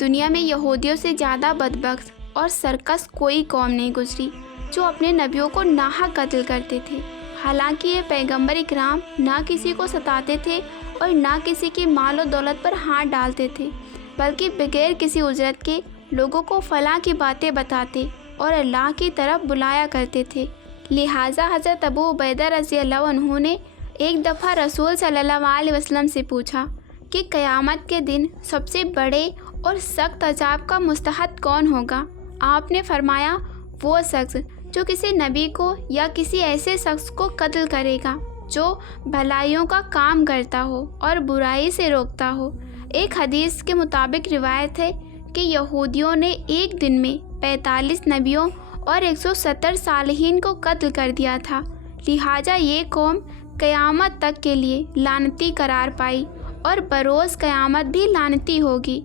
دنیا میں یہودیوں سے زیادہ بدبخت اور سرکش کوئی قوم نہیں گزری جو اپنے نبیوں کو ناحق قتل کرتے تھے۔ حالانکہ یہ پیغمبر اکرام نہ کسی کو ستاتے تھے اور نہ کسی کی مال و دولت پر ہاتھ ڈالتے تھے، بلکہ بغیر کسی اجرت کے لوگوں کو فلاح کی باتیں بتاتے اور اللہ کی طرف بلایا کرتے تھے۔ لہٰذا حضرت ابو عبیدہ رضی اللہ عنہ نے ایک دفعہ رسول صلی اللہ علیہ وسلم سے پوچھا کہ قیامت کے دن سب سے بڑے اور سخت عذاب کا مستحق کون ہوگا؟ آپ نے فرمایا، وہ شخص جو کسی نبی کو یا کسی ایسے شخص کو قتل کرے گا جو بھلائیوں کا کام کرتا ہو اور برائی سے روکتا ہو۔ ایک حدیث کے مطابق روایت ہے کہ یہودیوں نے ایک دن میں 45 نبیوں اور 170 صالحین کو قتل کر دیا تھا، لہٰذا یہ قوم قیامت تک کے لیے لعنتی قرار پائی اور بروز قیامت بھی لعنتی ہوگی۔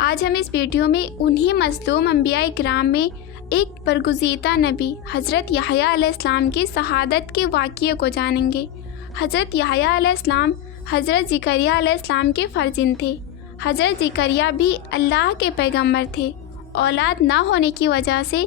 آج ہم اس ویڈیو میں انہی مظلوم انبیاء کرام میں ایک برگزیدہ نبی حضرت یحییٰ علیہ السلام کی شہادت کے واقعے کو جانیں گے۔ حضرت یحییٰ علیہ السلام حضرت زکریا علیہ السلام کے فرزند تھے۔ حضرت زکریا بھی اللہ کے پیغمبر تھے۔ اولاد نہ ہونے کی وجہ سے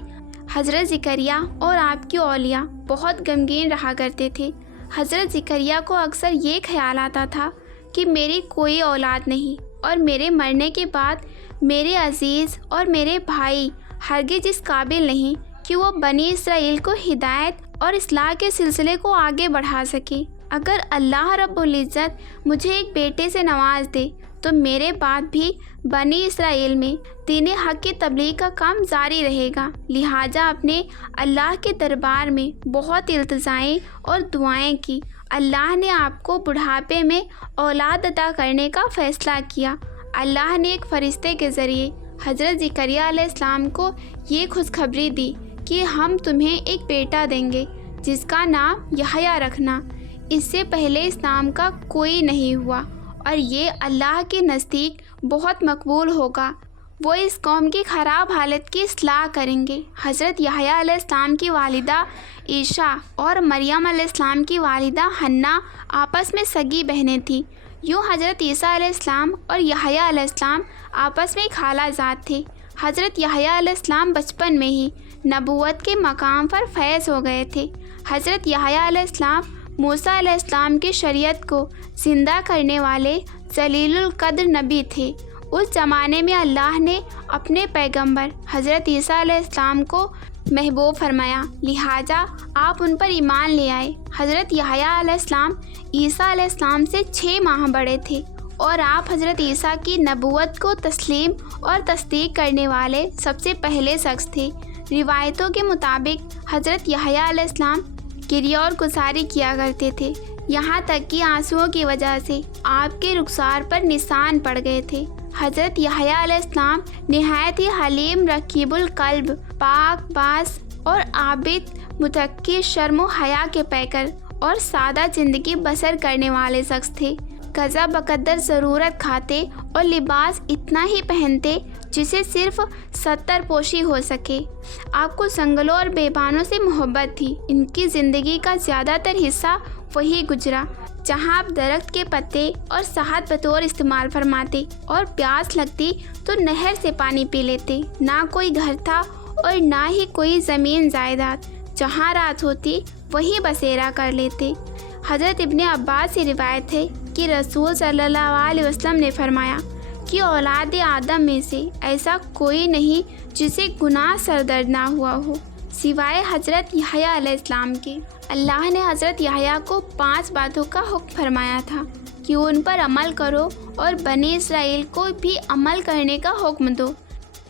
حضرت زکریا اور آپ کی اولیاء بہت غمگین رہا کرتے تھے۔ حضرت زکریا کو اکثر یہ خیال آتا تھا کہ میری کوئی اولاد نہیں اور میرے مرنے کے بعد میرے عزیز اور میرے بھائی ہرگز اس قابل نہیں کہ وہ بنی اسرائیل کو ہدایت اور اصلاح کے سلسلے کو آگے بڑھا سکے۔ اگر اللہ رب العزت مجھے ایک بیٹے سے نواز دے تو میرے بعد بھی بنی اسرائیل میں دین حق کی تبلیغ کا کام جاری رہے گا۔ لہٰذا اپنے اللہ کے دربار میں بہت التجائیں اور دعائیں کی۔ اللہ نے آپ کو بڑھاپے میں اولاد عطا کرنے کا فیصلہ کیا۔ اللہ نے ایک فرشتے کے ذریعے حضرت زکریا علیہ السلام کو یہ خوشخبری دی کہ ہم تمہیں ایک بیٹا دیں گے جس کا نام یحییٰ رکھنا۔ اس سے پہلے اس نام کا کوئی نہیں ہوا اور یہ اللہ کے نزدیک بہت مقبول ہوگا۔ وہ اس قوم کی خراب حالت کی اصلاح کریں گے۔ حضرت یحییٰ علیہ السلام کی والدہ عیشا اور مریم علیہ السلام کی والدہ حنا آپس میں سگی بہنیں تھیں۔ یوں حضرت عیسیٰ علیہ السلام اور یحییٰ علیہ السلام آپس میں خالہ جات تھے۔ حضرت یحییٰ علیہ السلام بچپن میں ہی نبوت کے مقام پر فیض ہو گئے تھے۔ حضرت یحییٰ علیہ السلام موسیٰ علیہ السلام کی شریعت کو زندہ کرنے والے جلیل القدر نبی تھے۔ اس زمانے میں اللہ نے اپنے پیغمبر حضرت عیسیٰ علیہ السلام کو محبوب فرمایا، لہٰذا آپ ان پر ایمان لے آئے۔ حضرت یحییٰ علیہ السلام عیسیٰ علیہ السلام سے 6 ماہ بڑے تھے اور آپ حضرت عیسیٰ کی نبوت کو تسلیم اور تصدیق کرنے والے سب سے پہلے شخص تھے۔ روایتوں کے مطابق حضرت یحییٰ علیہ السلام گریہ اور گزاری کیا کرتے تھے، یہاں تک کہ آنسوؤں کی وجہ سے آپ کے رخسار پر نشان پڑ گئے تھے۔ حضرت یحییٰ علیہ السلام نہایت ہی حلیم، رقیب القلب، پاک باز اور عابد، متقی، شرم و حیا کے پیکر اور سادہ زندگی بسر کرنے والے شخص تھے۔ قضا بقدر ضرورت کھاتے اور لباس اتنا ہی پہنتے جسے صرف 70 پوشی ہو سکے۔ آپ کو جنگلوں اور بیابانوں سے محبت تھی۔ ان کی زندگی کا زیادہ تر حصہ وہی گزرا جہاں آپ درخت کے پتے اور شہد بطور استعمال فرماتے اور پیاس لگتی تو نہر سے پانی پی لیتے۔ نہ کوئی گھر تھا اور نہ ہی کوئی زمین جائیداد، جہاں رات ہوتی وہیں بسیرا کر لیتے۔ حضرت ابن عباس سے روایت ہے کہ رسول صلی اللہ علیہ وسلم نے فرمایا کہ اولاد آدم میں سے ایسا کوئی نہیں جسے گناہ سردرد نہ ہوا ہو سوائے حضرت یحییٰ علیہ السلام کے۔ اللہ نے حضرت یحییٰ کو 5 باتوں کا حکم فرمایا تھا کہ ان پر عمل کرو اور بنی اسرائیل کو بھی عمل کرنے کا حکم دو۔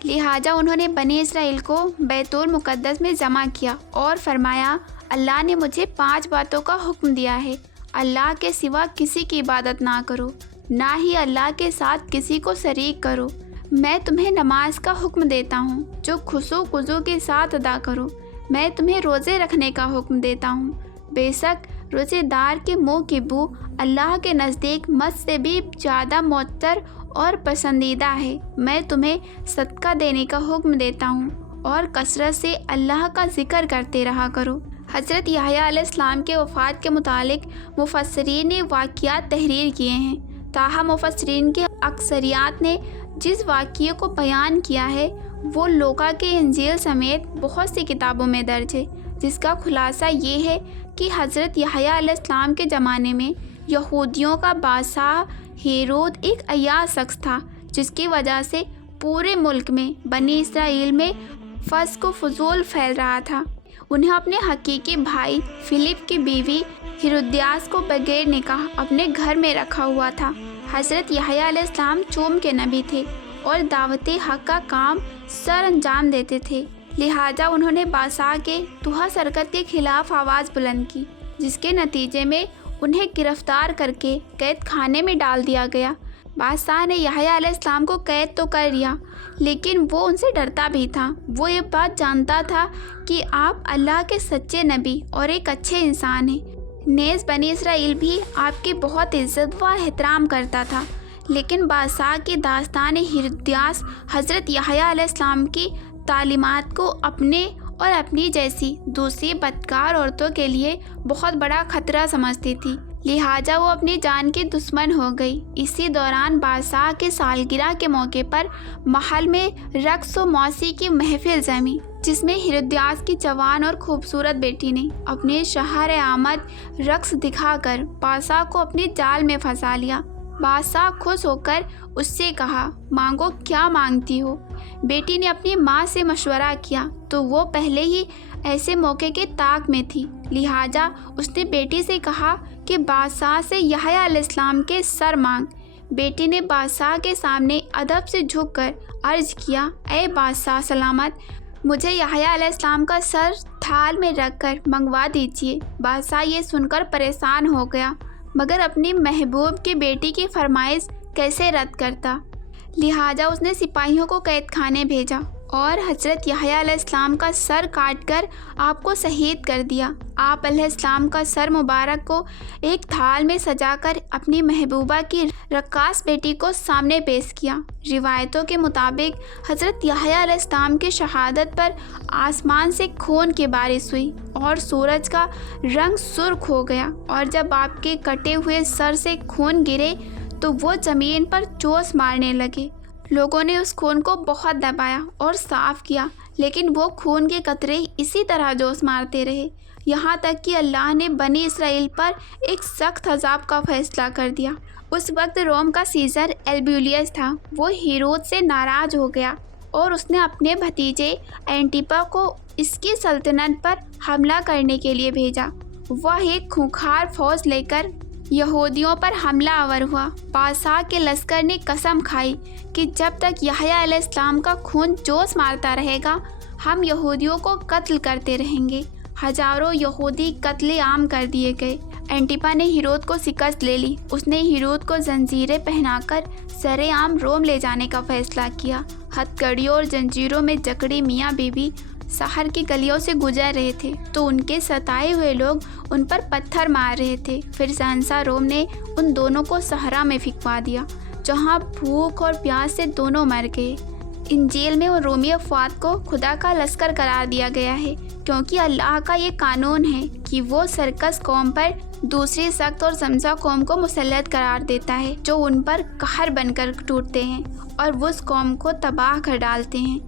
لہٰذا انہوں نے بنی اسرائیل کو بیت المقدس میں جمع کیا اور فرمایا، اللہ نے مجھے 5 باتوں کا حکم دیا ہے۔ اللہ کے سوا کسی کی عبادت نہ کرو، نہ ہی اللہ کے ساتھ کسی کو شریک کرو۔ میں تمہیں نماز کا حکم دیتا ہوں جو خشوع و خضوع کے ساتھ ادا کرو۔ میں تمہیں روزے رکھنے کا حکم دیتا ہوں، بے شک روزے دار کے منہ کی بو اللہ کے نزدیک مد سے بھی زیادہ معطر اور پسندیدہ ہے۔ میں تمہیں صدقہ دینے کا حکم دیتا ہوں اور کثرت سے اللہ کا ذکر کرتے رہا کرو۔ حضرت یحییٰ علیہ السلام کے وفات کے متعلق مفسرین نے واقعات تحریر کیے ہیں، تاہم مفسرین کے اکثریات نے جس واقعے کو بیان کیا ہے وہ لوکا کے انجیل سمیت بہت سی کتابوں میں درج ہے، جس کا خلاصہ یہ ہے کہ حضرت یحییٰ علیہ السلام کے زمانے میں یہودیوں کا بادشاہ ہیرود ایک عیاش شخص تھا، جس کی وجہ سے پورے ملک میں بنی اسرائیل میں فسق و فجور پھیل رہا تھا۔ انہیں اپنے حقیقی بھائی فلپ کی بیوی ہیرودیاس کو بغیر نکاح اپنے گھر میں رکھا ہوا تھا۔ حضرت یحییٰ علیہ السلام چوم کے نبی تھے اور دعوت حق کا کام سر انجام دیتے تھے، لہٰذا انہوں نے بادشاہ کے توحد حرکت کے خلاف آواز بلند کی، جس کے نتیجے میں انہیں گرفتار کر کے قید خانے میں ڈال دیا گیا۔ بادشاہ نے یحییٰ علیہ السلام کو قید تو کر لیا، لیکن وہ ان سے ڈرتا بھی تھا۔ وہ یہ بات جانتا تھا کہ آپ اللہ کے سچے نبی اور ایک اچھے انسان ہیں، نیز بنی اسرائیل بھی آپ کی بہت عزت و احترام کرتا تھا۔ لیکن بادشاہ کی داستان ہیرودیاس حضرت یحییٰ علیہ السلام کی تعلیمات کو اپنے اور اپنی جیسی دوسری بدکار عورتوں کے لیے بہت بڑا خطرہ سمجھتی تھی، لہٰذا وہ اپنی جان کی دشمن ہو گئی۔ اسی دوران بادشاہ کے سالگرہ کے موقع پر محل میں رقص و موسیقی کی محفل جمی، جس میں ہیرودیاس کی جوان اور خوبصورت بیٹی نے اپنے شہر آمد رقص دکھا کر بادشاہ کو اپنے جال میں پھنسا لیا۔ بادشاہ خوش ہو کر اس سے کہا، مانگو کیا مانگتی ہو؟ بیٹی نے اپنی ماں سے مشورہ کیا تو وہ پہلے ہی ایسے موقع کے طاق میں تھی، لہٰذا اس نے بیٹی سے کہا کہ بادشاہ سے یحییٰ علیہ السلام کے سر مانگ۔ بیٹی نے بادشاہ کے سامنے ادب سے جھک کر عرض کیا، اے بادشاہ سلامت، مجھے یحییٰ علیہ السلام کا سر تھال میں رکھ کر منگوا دیجیے۔ بادشاہ یہ سن کر پریشان ہو گیا، مگر اپنی محبوب کی بیٹی کی فرمائش کیسے رد کرتا، لہٰذا اس نے سپاہیوں کو قید خانے بھیجا اور حضرت یحییٰ علیہ السلام کا سر کاٹ کر آپ کو شہید کر دیا۔ آپ علیہ السلام کا سر مبارک کو ایک تھال میں سجا کر اپنی محبوبہ کی رقاص بیٹی کو سامنے پیش کیا۔ روایتوں کے مطابق حضرت یحییٰ علیہ السلام کی شہادت پر آسمان سے خون کی بارش ہوئی اور سورج کا رنگ سرخ ہو گیا، اور جب آپ کے کٹے ہوئے سر سے خون گرے تو وہ زمین پر چوس مارنے لگے۔ لوگوں نے اس خون کو بہت دبایا اور صاف کیا، لیکن وہ خون کے قطرے اسی طرح جوش مارتے رہے، یہاں تک کہ اللہ نے بنی اسرائیل پر ایک سخت عذاب کا فیصلہ کر دیا۔ اس وقت روم کا سیزر ایلبیولیس تھا، وہ ہیرود سے ناراض ہو گیا اور اس نے اپنے بھتیجے اینٹیپا کو اس کی سلطنت پر حملہ کرنے کے لیے بھیجا۔ وہ ایک خونخوار فوج لے کر یہودیوں پر حملہ آور ہوا۔ بادشاہ کے لشکر نے قسم کھائی کہ جب تک یحییٰ علیہ السلام کا خون جوش مارتا رہے گا، ہم یہودیوں کو قتل کرتے رہیں گے۔ ہزاروں یہودی قتل عام کر دیے گئے۔ اینٹیپا نے ہیرود کو شکست لے لی۔ اس نے ہیرود کو زنجیریں پہنا کر سرے عام روم لے جانے کا فیصلہ کیا۔ ہتھ کڑیوں اور زنجیروں میں جکڑی میاں بیوی شہر کی گلیوں سے گزر رہے تھے تو ان کے ستائے ہوئے لوگ ان پر پتھر مار رہے تھے۔ پھر شہنشاہ روم نے ان دونوں کو صحرا میں پھینکوا دیا، جہاں بھوک اور پیاس سے دونوں مر گئے۔ انجیل میں رومی افواج کو خدا کا لشکر قرار دیا گیا ہے، کیونکہ اللہ کا یہ قانون ہے کہ وہ سرکش قوم پر دوسری سخت اور سمجھا قوم کو مسلط قرار دیتا ہے، جو ان پر قہر بن کر ٹوٹتے ہیں اور اس قوم کو تباہ کر ڈالتے ہیں۔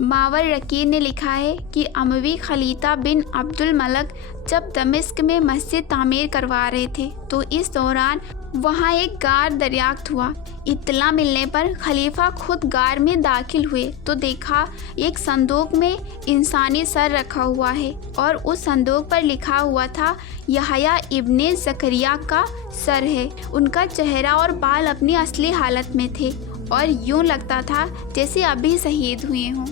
ماور رقیر نے لکھا ہے کہ اموی خلیفہ بن عبد الملک جب دمشق میں مسجد تعمیر کروا رہے تھے تو اس دوران وہاں ایک غار دریافت ہوا۔ اطلاع ملنے پر خلیفہ خود غار میں داخل ہوئے تو دیکھا ایک صندوق میں انسانی سر رکھا ہوا ہے اور اس صندوق پر لکھا ہوا تھا یحییٰ ابن زکریا کا سر ہے۔ ان کا چہرہ اور بال اپنی اصلی حالت میں تھے اور یوں لگتا تھا جیسے ابھی شہید ہوئے ہوں۔